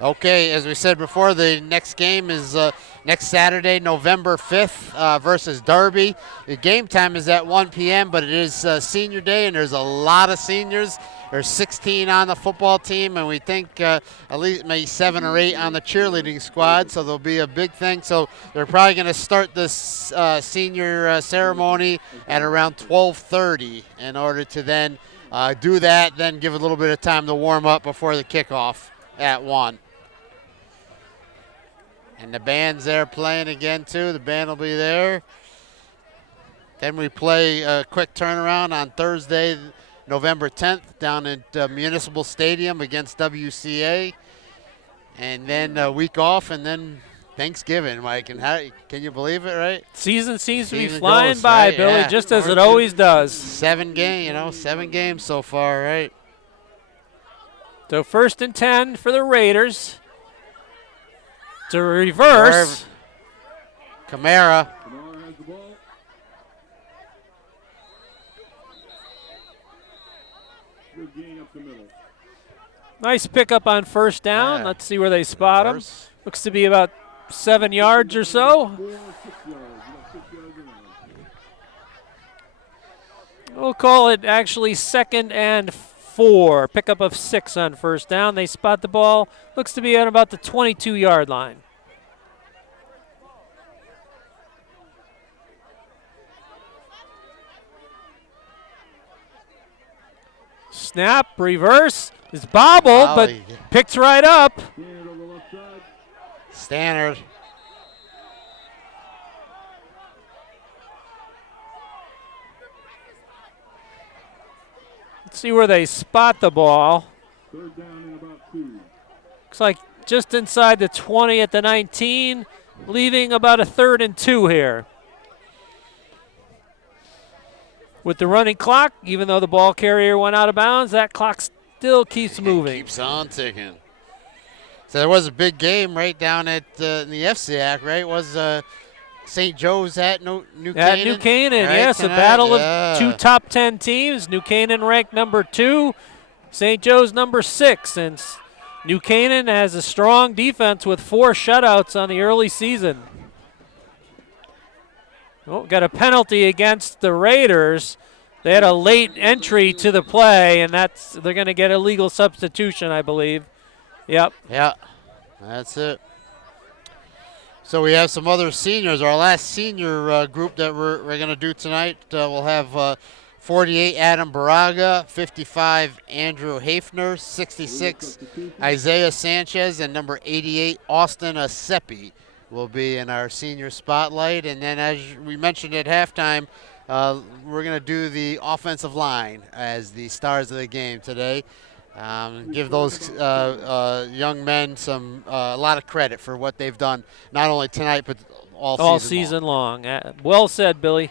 Okay, as we said before, the next game is next Saturday, November 5th versus Derby. The game time is at 1 p.m., but it is senior day, and there's a lot of seniors. There's 16 on the football team, and we think at least maybe 7 or 8 on the cheerleading squad, so there'll be a big thing. So they're probably going to start this senior ceremony at around 12:30 in order to then do that, then give a little bit of time to warm up before the kickoff at 1. And the band's there playing again, too. The band will be there. Then we play a quick turnaround on Thursday, November 10th, down at Municipal Stadium against WCA. And then a week off, and then Thanksgiving, Mike. And can you believe it, right? Season seems to be Season flying goes, by, right? Billy, Yeah. just as it always does. 7 games so far, right? So 1st and 10 for the Raiders. To reverse. Camara. Has the ball. Good gain up the middle. Nice pickup on 1st down. Yeah. Let's see where they spot him. Looks to be about 7 yards or so. 4 6 yards. You got 6 yards around. We'll call it actually 2nd and 4. Pickup of 6 on 1st down. They spot the ball. Looks to be at about the 22-yard line. Snap, reverse. It's bobbled, but picked right up. Standard on the left side. Standard. Let's see where they spot the ball. 3rd down and about 2. Looks like just inside the 20 at the 19, leaving about a 3rd and 2 here. With the running clock, even though the ball carrier went out of bounds, that clock still keeps moving. It keeps on ticking. So there was a big game right down at in the FCAC, right? Was St. Joe's at New Canaan? At New Canaan, right, yes, a tonight? battle Yeah. of 2 top 10 teams. New Canaan ranked number 2, St. Joe's number 6. And New Canaan has a strong defense with 4 shutouts on the early season. Oh, got a penalty against the Raiders. They had a late entry to the play, and they're going to get a legal substitution, I believe. Yep. Yeah, that's it. So we have some other seniors. Our last senior group that we're going to do tonight, we'll have 48 Adam Baraga, 55 Andrew Hafner, 66 Isaiah Sanchez, and number 88 Austin Asepi will be in our senior spotlight. And then as we mentioned at halftime, we're going to do the offensive line as the stars of the game today. Give those young men a lot of credit for what they've done, not only tonight, but all season long. Well said, Billy.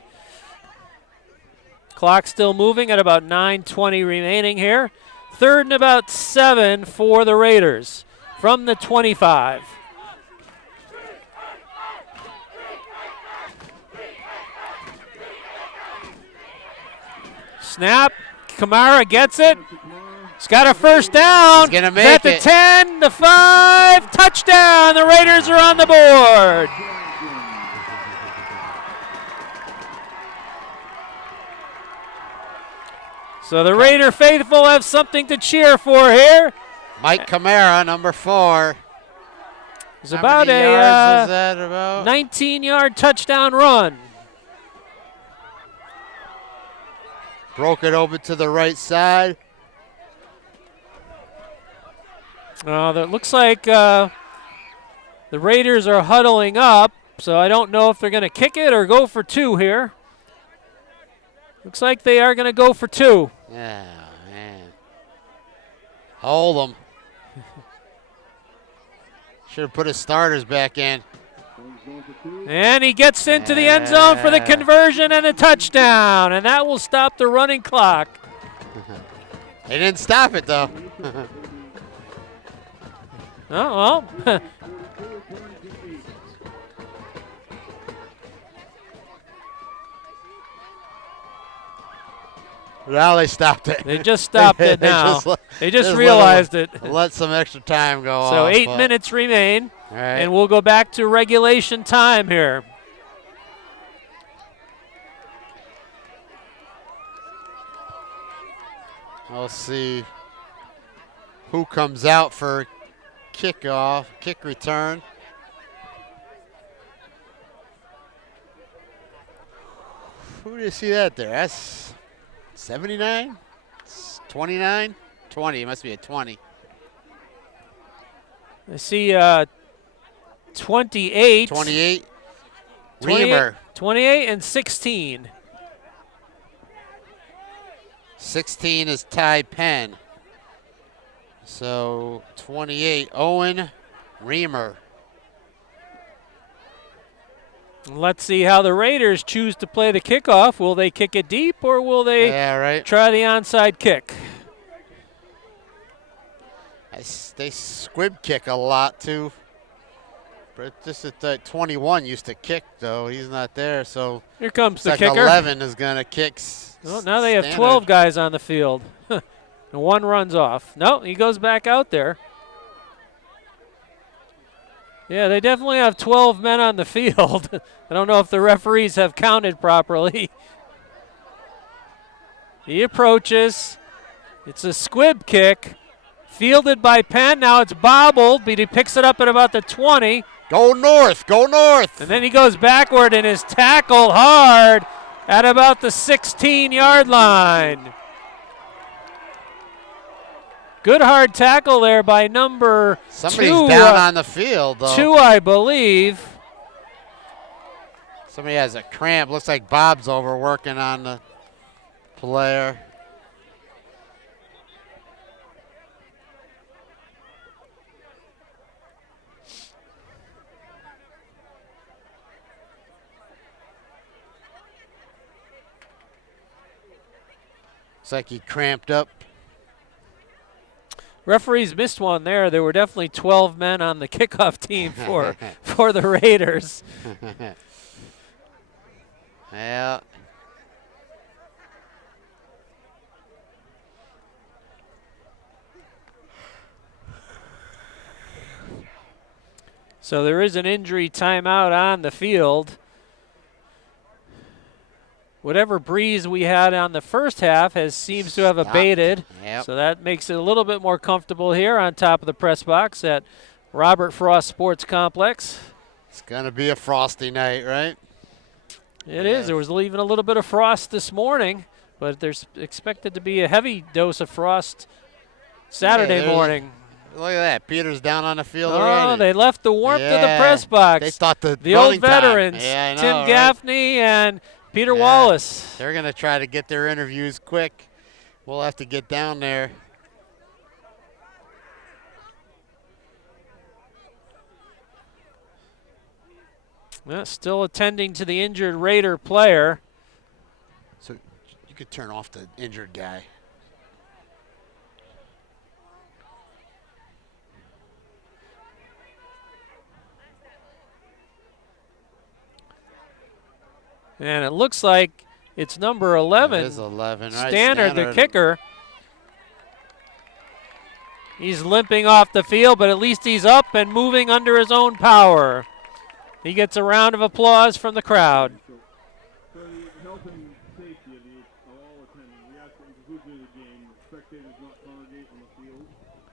Clock still moving at about 9:20 remaining here. 3rd and about 7 for the Raiders from the 25. Snap. Kamara gets it. He's got a 1st down. He's gonna make at the it. 10, the 5, touchdown. The Raiders are on the board. So the Raider faithful have something to cheer for here. Mike Kamara, number 4. It's about many yards was that about? 19-yard touchdown run. Broke it over to the right side. That looks like the Raiders are huddling up, so I don't know if they're going to kick it or go for 2 here. Looks like they are going to go for 2. Yeah, man. Hold them. Should have put his starters back in. And he gets into the end zone for the conversion and a touchdown, and that will stop the running clock. They didn't stop it, though. Oh, well. Now they stopped it. They just stopped it now. They just let realized it. Let some extra time go off. So 8 minutes remain, All right. and we'll go back to regulation time here. We'll see who comes out for kick return. Who do you see that there? That's 79? 29? 20. It must be a 20. I see 28. 28. 28 Reamer. 28 and 16. 16 is Ty Penn. So 28, Owen Reamer. Let's see how the Raiders choose to play the kickoff. Will they kick it deep or will they try the onside kick? They squib kick a lot too. But just at 21 used to kick though. He's not there, so here comes the like kicker. 11 is gonna kick. Well, now they have 12 guys on the field. And one runs off. No, he goes back out there. Yeah, they definitely have 12 men on the field. I don't know if the referees have counted properly. He approaches. It's a squib kick. Fielded by Penn. Now it's bobbled, but he picks it up at about the 20. Go north, go north. And then he goes backward and is tackled hard at about the 16-yard line. Good hard tackle there by number Somebody's 2. Down on the field, though. 2, I believe. Somebody has a cramp. Looks like Bob's over working on the player. Looks like he cramped up. Referees missed one there. There were definitely 12 men on the kickoff team for the Raiders. Yeah. So there is an injury timeout on the field. Whatever breeze we had on the first half seems to have abated. Yep. So that makes it a little bit more comfortable here on top of the press box at Robert Frost Sports Complex. It's going to be a frosty night, right? It is. There was even a little bit of frost this morning, but there's expected to be a heavy dose of frost Saturday morning. Look at that. Peter's down on the field Oh, already. they left the warmth of the press box. They thought the old running veterans, time. Yeah, I know, Tim right? Gaffney and Peter Wallace. They're going to try to get their interviews quick. We'll have to get down there. Well, still attending to the injured Raider player. So you could turn off the injured guy. And it looks like it's number 11. It is 11, right? Stannard, the kicker. He's limping off the field, but at least he's up and moving under his own power. He gets a round of applause from the crowd. For the health and safety of all attending, we ask that at the conclusion of the game, spectators not congregate on the field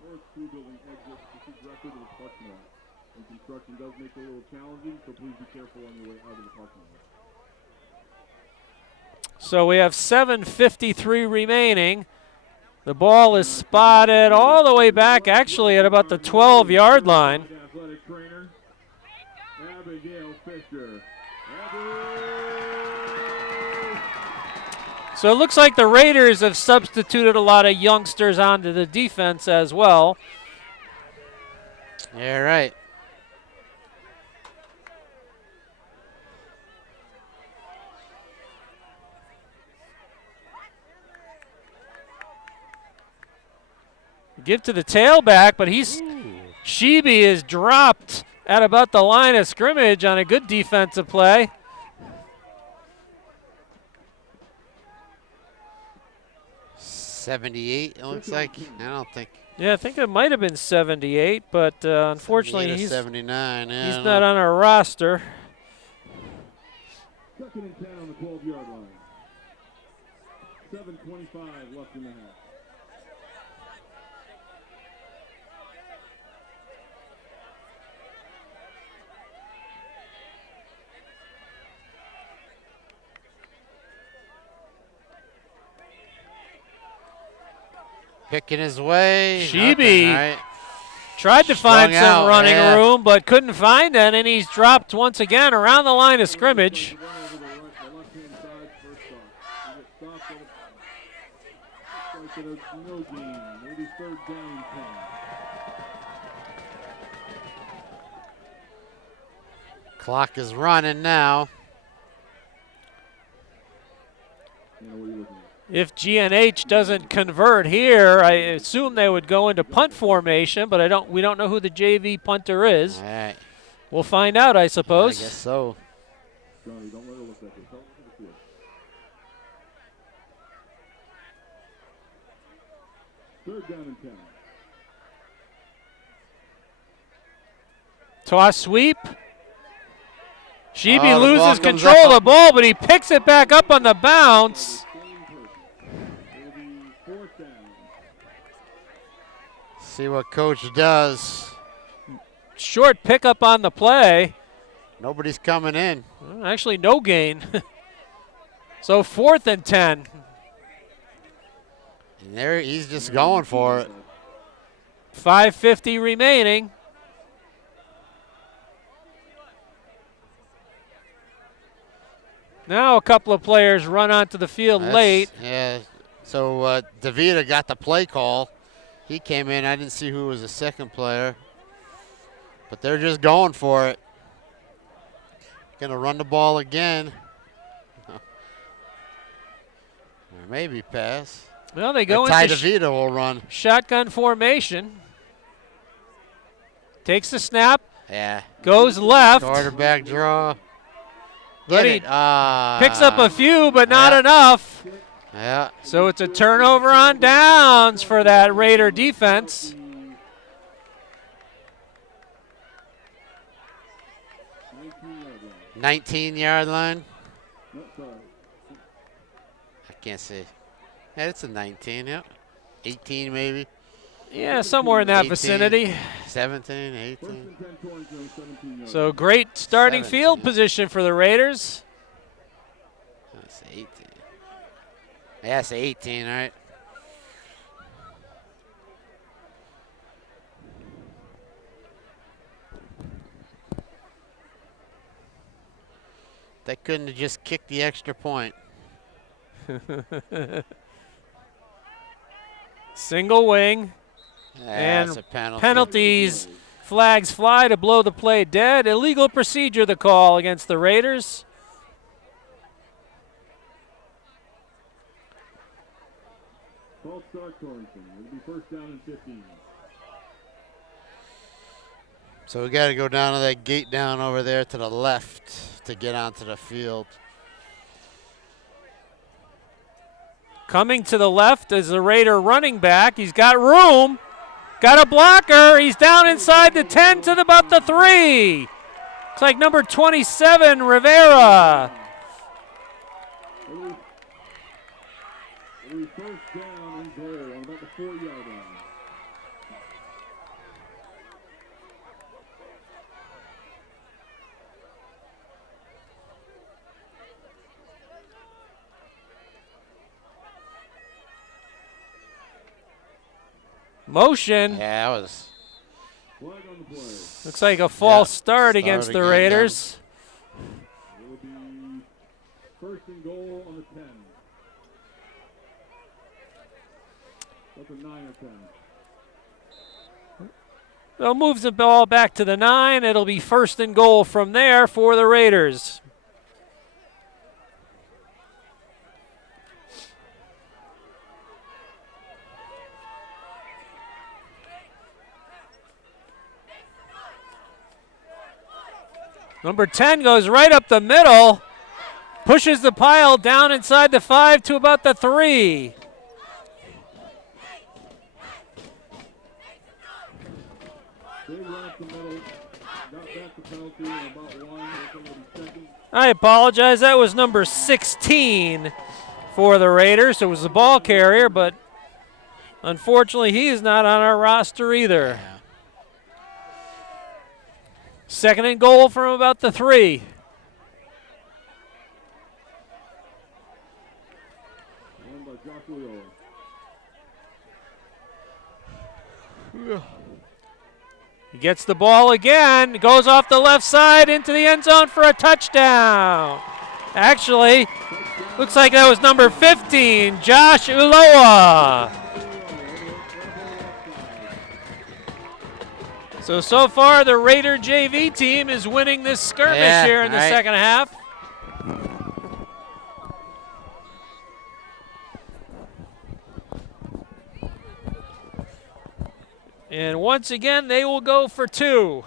or school building exits to proceed directly to the parking lot. And construction does make it a little challenging, so please be careful on your way out of the parking lot. So we have 7:53 remaining. The ball is spotted all the way back, actually at about the 12-yard line. Athletic trainer, Abigail Fisher. So it looks like the Raiders have substituted a lot of youngsters onto the defense as well. Yeah, right. Give to the tailback, but Sheeby is dropped at about the line of scrimmage on a good defensive play. 78, it looks like. I don't think. Yeah, I think it might have been 78, but unfortunately 78 or he's 79. Yeah, I he's don't not know. on our roster. 2nd and 10 on the 12-yard line. 7:25 left in the half. Picking his way. Sheeby. Nothing, right? Tried to find Strung some out, running yeah. room, but couldn't find it, and he's dropped once again around the line of scrimmage. Run over the left-hand side, first off. He gets stopped at looks like there's no gain. Maybe 3rd down and 10. Clock is running now. What are you looking at? If GNH doesn't convert here, I assume they would go into punt formation, but we don't know who the JV punter is. All right. We'll find out, I suppose. I guess so. Johnny, don't let her look at you. Tell her to the field. 3rd down and 10. Toss sweep. Sheeby Oh, the ball loses comes control of up. the ball, but he picks it back up on the bounce. It'll be 4th down. See what coach does. Short pickup on the play. Nobody's coming in. Well, actually, no gain. So 4th and 10. And there he's just going for it. 5:50 remaining. Now a couple of players run onto the field late. Yeah. So DeVita got the play call. He came in. I didn't see who was the second player. But they're just going for it. Gonna run the ball again. Or maybe pass. Well, they go Ty into DeVita will run. shotgun formation. Takes the snap, Yeah. goes left, Quarterback draw. But Get he it. picks up a few, but not Yeah. enough. Yeah. So it's a turnover on downs for that Raider defense. 19-yard line. No, sorry. I can't see. Yeah, it's a 19, yeah. 18 maybe. Yeah, somewhere in that 18. vicinity. 17, 1st 18. and 10, Torrinton, 17 yards. So great starting 17. field position for the Raiders. That's 18. Yeah, it's 18, all right. They couldn't have just kicked the extra point. Single wing. Yeah, And that's a penalty. Penalties. Flags fly to blow the play dead. Illegal procedure, the call against the Raiders. False start, Torrinton. It'll be 1st down and 15. So we got to go down to that gate down over there to the left to get onto the field. Coming to the left is the Raider running back. He's got room. Got a blocker. He's down inside the 10 to about the 3. Looks like number 27, Rivera. It'll be 1st down and goal on about the 4-yard line. Motion. Yeah, that was. Flag on the play. Looks like a false Yeah, start against the again, Raiders. It'll be 1st and goal on the 10. That's a 9 or 10. So moves the ball back to the 9. It'll be 1st and goal from there for the Raiders. Number 10 goes right up the middle, pushes the pile down inside the 5 to about the 3. Big run up the middle. Got back the penalty in about one. It's already second. I apologize. That was number 16 for the Raiders. It was the ball carrier, but unfortunately he's not on our roster either. Yeah. Second and goal from about the 3. Run by Joshua. He gets the ball again, goes off the left side into the end zone for a touchdown. Actually, looks like that was number 15, Josh Uloa. So far the Raider JV team is winning this skirmish here in the second half. And once again, they will go for 2.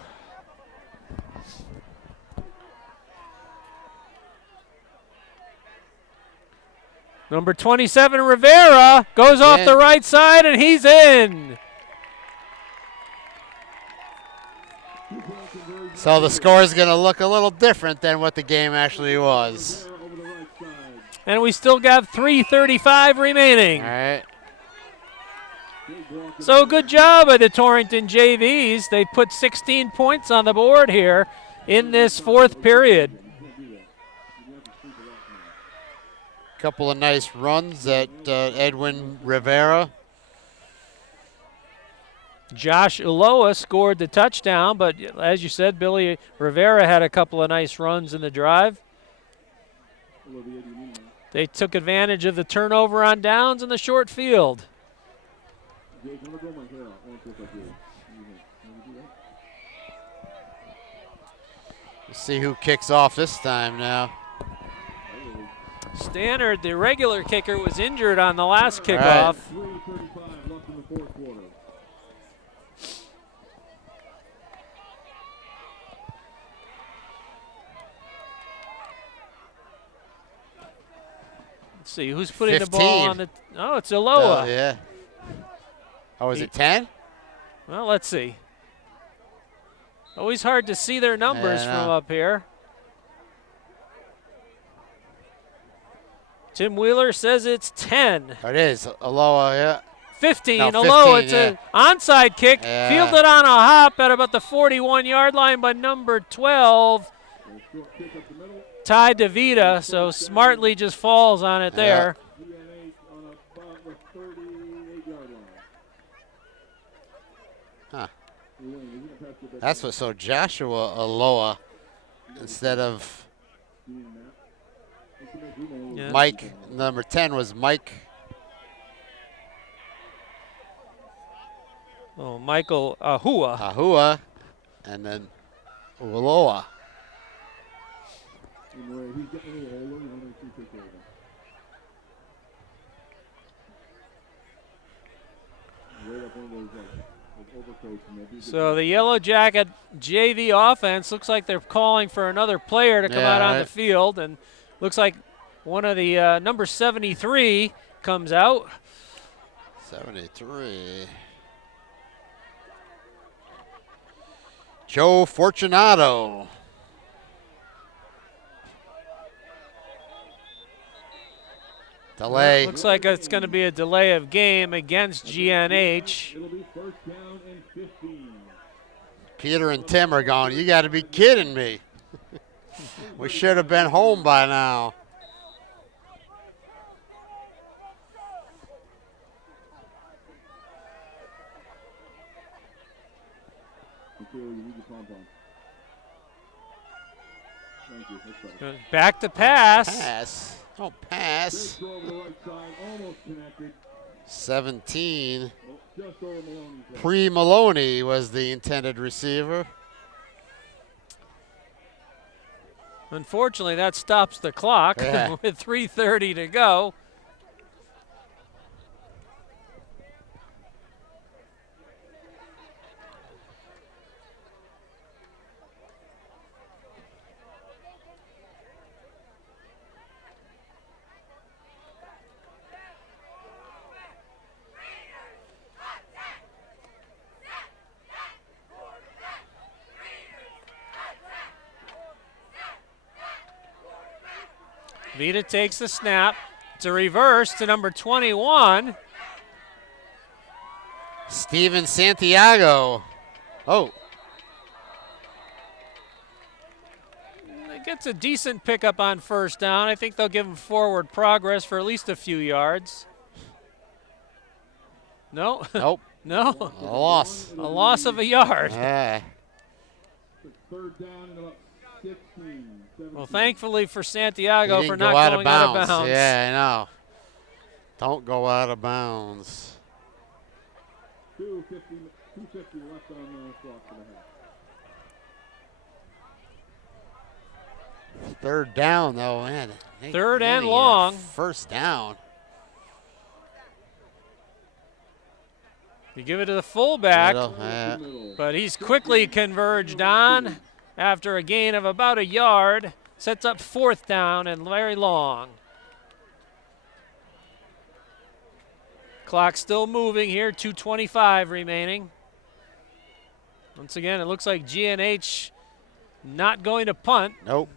Number 27, Rivera, goes off the right side, and he's in. So the score is going to look a little different than what the game actually was. And we still got 3:35 remaining. All right. So good job by the Torrinton JVs. They put 16 points on the board here in this fourth period. Couple of nice runs at Edwin Rivera. Josh Uloa scored the touchdown, but as you said, Billy Rivera had a couple of nice runs in the drive. They took advantage of the turnover on downs in the short field. Let's see who kicks off this time now. Stannard, the regular kicker, was injured on the last kickoff. Let's see, who's putting 15. the ball on the... Oh, it's Uloa. Oh, yeah. Oh, is it 10? Well, let's see. Always hard to see their numbers from up here. Tim Wheeler says it's 10. It is. Aloha, yeah. 15. No, 15, Aloha, it's an onside kick. Yeah. Fielded on a hop at about the 41-yard line by number 12, Ty DeVita. So smartly just falls on it there. GNH on about the 38-yard line. Huh. That's what, so Joshua Aloha instead of Yeah. Mike, number 10 was Mike. Oh, Michael Ahua. Ahua, and then Uloa. So the Yellow Jacket JV offense looks like they're calling for another player to come out on the field, and looks like one of the number 73 comes out. 73. Joe Fortunato. Delay. Looks like it's going to be a delay of game against GNH. It'll be first down and 15. Peter and Tim are going, you got to be kidding me. We should have been home by now. Back to pass. Pass. Oh, pass. 17. Pre-Maloney was the intended receiver. Unfortunately, that stops the clock with 3:30 to go. Vita takes the snap. It's a reverse to number 21. Steven Santiago. Oh. It gets a decent pickup on first down. I think they'll give him forward progress for at least a few yards. No? Nope. No? A loss. A loss of a yard. Yeah. Third down and about 16. 17. Well, thankfully for Santiago He for didn't not go out going of out bounds. of bounds. Yeah, I know. Don't go out of bounds. 2:50 left on the clock for the half. Third down, though, man. Third and They get a long. First down. You give it to the fullback, Middle, but he's quickly converged on after a gain of about a yard. Sets up fourth down and very long. Clock still moving here, 2:25 remaining. Once again, it looks like GNH not going to punt. Nope.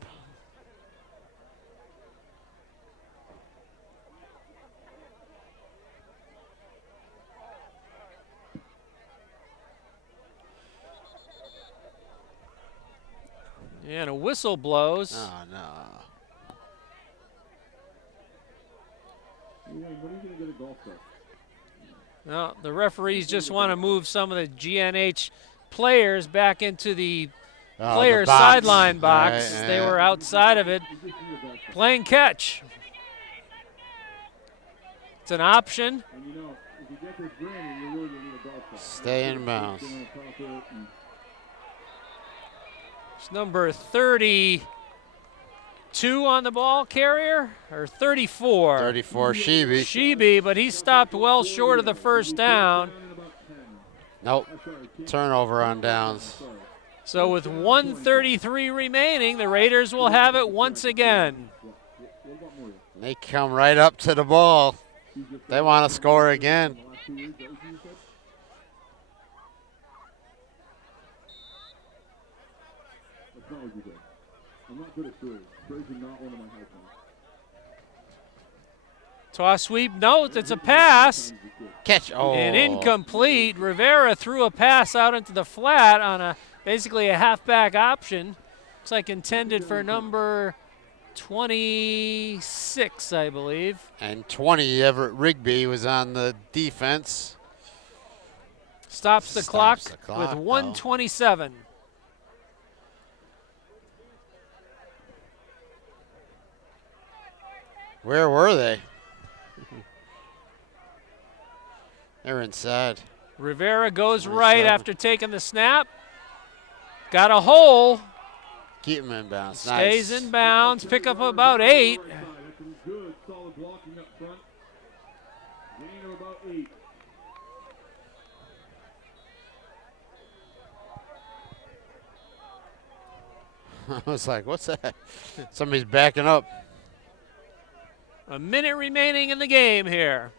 And a whistle blows. Oh, no. When are you going to get a golf cart? Well, the referees just want to move some of the GNH players back into the player box. sideline box. Right, They yeah. were outside of it playing catch. It's an option. And you know, if you get this green, you're really going to need a golf cart. Stay in bounds. Get on top of it and It's number 32 on the ball carrier, or 34. 34, Sheeby. Sheeby, but he stopped well short of the first down. Nope. Turnover on downs. So with 1:33 remaining, the Raiders will have it once again. They come right up to the ball. They want to score again. That's not what you said. I'm not good at trades. Trades are not one of my high points. Toss sweep, no, it's a pass. Catch. Oh. And incomplete. Rivera threw a pass out into the flat on a basically a halfback option. Looks like intended for number 26, I believe. And 20, Everett Rigby was on the defense. Stops the clock with though. 1:27. Where were they? They're inside. Rivera goes 27. right after taking the snap. Got a hole. Keep them in bounds. Stays Nice. in bounds. Pick up about 8. Right side. That's some good, solid blocking up front. Gain of about 8. I was like, what's that? Somebody's backing up. A minute remaining in the game here.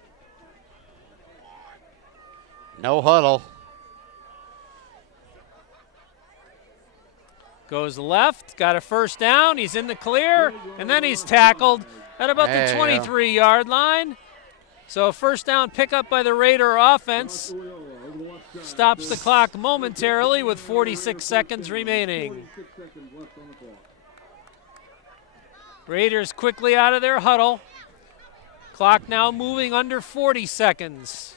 No huddle. Goes left, got a first down. He's in the clear, and then he's tackled at about the There you go. 23-yard line. So a first down pickup by the Raider offense. Stops the clock momentarily with 46 seconds remaining. 46 seconds left on the clock. Raiders quickly out of their huddle. Clock now moving under 40 seconds.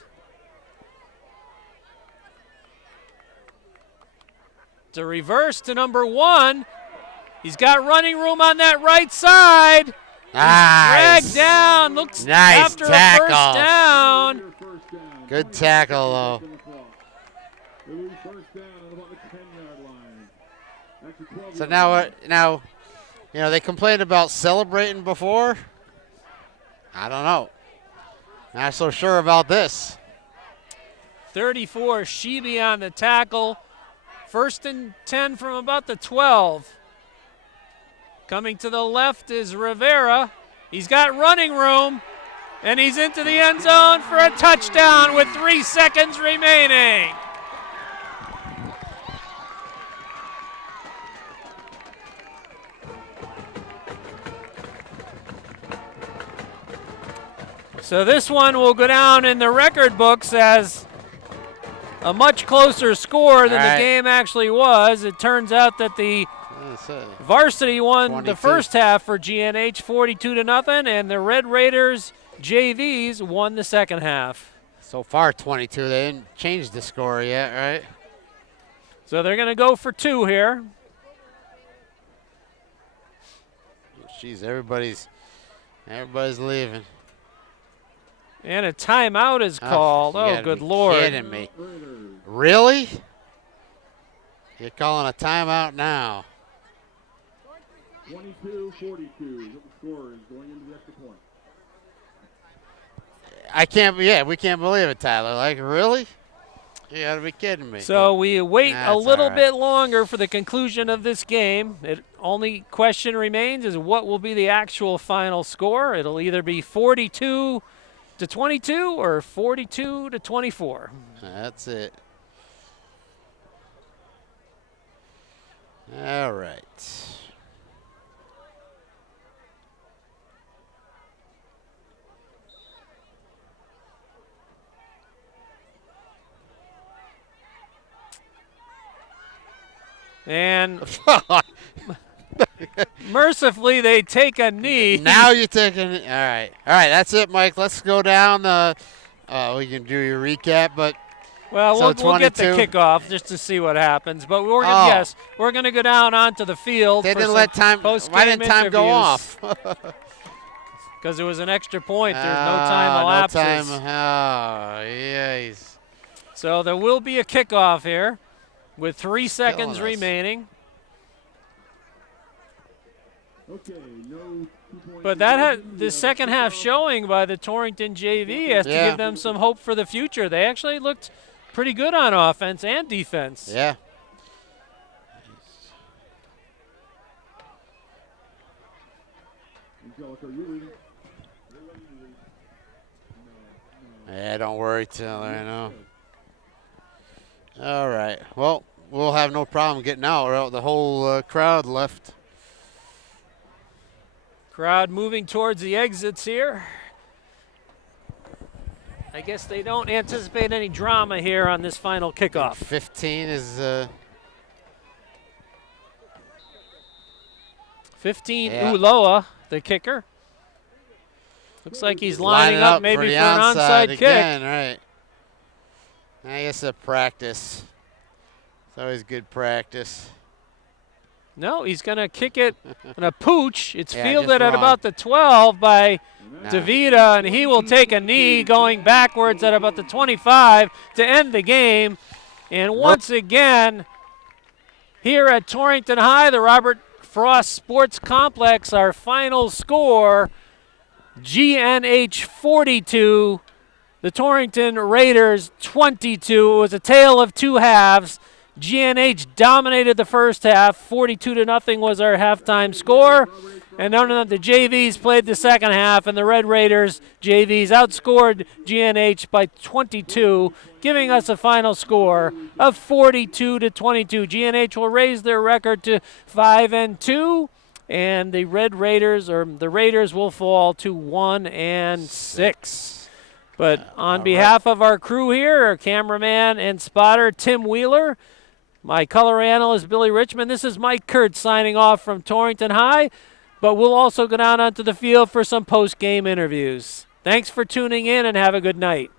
It's a reverse to number 1. He's got running room on that right side. Nice. Dragged down. Looks Nice after tackle. a first down. First down. Good tackle, though. They lose first down at about the 10-yard line. Actually, 12 So yard now, line. now, you know, they complained about celebrating before. I don't know. Not so sure about this. 34, Sheeby on the tackle. First and 10 from about the 12. Coming to the left is Rivera. He's got running room, and he's into the end zone for a touchdown with 3 seconds remaining. So this one will go down in the record books as a much closer score than the game actually was. It turns out that the varsity won 22. the first half for GNH 42-0, and the Red Raiders JVs won the second half. So far 22. They didn't change the score yet, right? So they're going to go for 2 here. Jeez, everybody's leaving. And a timeout is called. Oh, good Lord. Kidding me. Really? You're calling a timeout now. 22-42 is what the score is going into the extra point. We can't believe it, Tyler. Like, really? You gotta be kidding me. So we wait a little right. bit longer for the conclusion of this game. The only question remains is what will be the actual final score. It'll either be 42-22 or 42-24. That's it. All right. And mercifully, they take a knee. Now you're taking it. All right. That's it, Mike. Let's go down. We can do your recap, but well, so we'll get the 22. kickoff just to see what happens. But we're gonna, we're going to go down onto the field. They for didn't some let time. post-game Why didn't time go interviews. off? Because it was an extra point. There's no time elapses. No time. Oh, yes. So there will be a kickoff here with 3 seconds us. remaining. Okay, no 2 points. But the second half showing by the Torrinton JV has to give them some hope for the future. They actually looked pretty good on offense and defense. Yeah. Angelica, you're leading. Yeah, don't worry, Taylor. I know. All right. Well, we'll have no problem getting out. Or the whole crowd left. Crowd moving towards the exits here. I guess they don't anticipate any drama here on this final kickoff. 15 is 15 Uloa, the kicker. Looks like he's lining up maybe for an onside kick. Again, right. I guess a practice. It's always good practice. No, he's going to kick it on a pooch. It's Yeah, fielded just at wrong. about the 12 by No. DeVita, and he will take a knee going backwards at about the 25 to end the game. And once again, here at Torrington High, the Robert Frost Sports Complex, our final score, GNH 42, the Torrington Raiders 22. It was a tale of 2 halves. GNH dominated the first half. 42-0 was our halftime score. And none of the JVs played the second half, and the Red Raiders JVs outscored GNH by 22, giving us a final score of 42-22. GNH will raise their record to 5-2, and the Raiders will fall to 1-6. But on behalf of our crew here, our cameraman and spotter Tim Wheeler, my color analyst Billy Richmond, this is Mike Kurtz signing off from Torrington High. But we'll also go down onto the field for some post-game interviews. Thanks for tuning in and have a good night.